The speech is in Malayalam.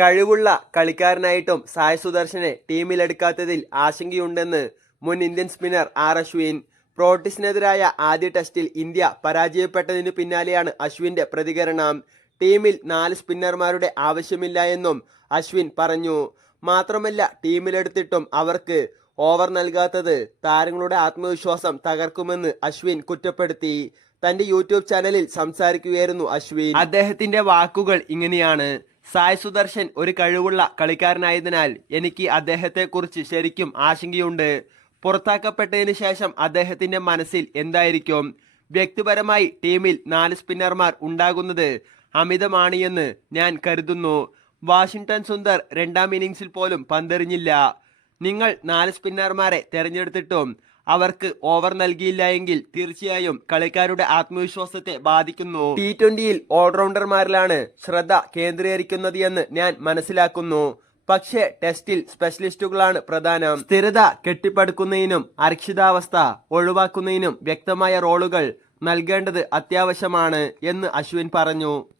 കഴിവുള്ള കളിക്കാരനായിട്ടും സായ് സുദർശനെ ടീമിലെടുക്കാത്തതിൽ ആശങ്കയുണ്ടെന്ന് മുൻ ഇന്ത്യൻ സ്പിന്നർ ആർ അശ്വിൻ. പ്രോട്ടിസിനെതിരായ ആദ്യ ടെസ്റ്റിൽ ഇന്ത്യ പരാജയപ്പെട്ടതിനു പിന്നാലെയാണ് അശ്വിന്റെ പ്രതികരണം. ടീമിൽ നാല് സ്പിന്നർമാരുടെ ആവശ്യമില്ല എന്നും അശ്വിൻ പറഞ്ഞു. മാത്രമല്ല ടീമിലെടുത്തിട്ടും അവർക്ക് ഓവർ നൽകാത്തത് താരങ്ങളുടെ ആത്മവിശ്വാസം തകർക്കുമെന്ന് അശ്വിൻ കുറ്റപ്പെടുത്തി. തന്റെ യൂട്യൂബ് ചാനലിൽ സംസാരിക്കുകയായിരുന്നു അശ്വിൻ. അദ്ദേഹത്തിന്റെ വാക്കുകൾ ഇങ്ങനെയാണ്. സായ് സുദർശൻ ഒരു കഴിവുള്ള കളിക്കാരനായതിനാൽ എനിക്ക് അദ്ദേഹത്തെക്കുറിച്ച് ശരിക്കും ആശങ്കയുണ്ട്. പുറത്താക്കപ്പെട്ടതിന് ശേഷം അദ്ദേഹത്തിന്റെ മനസ്സിൽ എന്തായിരിക്കും? വ്യക്തിപരമായി ടീമിൽ നാല് സ്പിന്നർമാർ ഉണ്ടാകുന്നത് അമിതമാണ് എന്ന് ഞാൻ കരുതുന്നു. വാഷിംഗ്ടൺ സുന്ദർ രണ്ടാം ഇന്നിംഗ്സിൽ പോലും പന്തെറിഞ്ഞില്ല. നിങ്ങൾ നാല് സ്പിന്നർമാരെ തെരഞ്ഞെടുത്തിട്ടും അവർക്ക് ഓവർ നൽകിയില്ല എങ്കിൽ തീർച്ചയായും കളിക്കാരുടെ ആത്മവിശ്വാസത്തെ ബാധിക്കുന്നു. ടി ട്വന്റിയിൽ ഓൾറൗണ്ടർമാരിലാണ് ശ്രദ്ധ കേന്ദ്രീകരിക്കുന്നത് എന്ന് ഞാൻ മനസ്സിലാക്കുന്നു. പക്ഷേ ടെസ്റ്റിൽ സ്പെഷ്യലിസ്റ്റുകളാണ് പ്രധാനം. സ്ഥിരത കെട്ടിപ്പടുക്കുന്നതിനും അരക്ഷിതാവസ്ഥ ഒഴിവാക്കുന്നതിനും വ്യക്തമായ റോളുകൾ നൽകേണ്ടത് അത്യാവശ്യമാണ് എന്ന് അശ്വിൻ പറഞ്ഞു.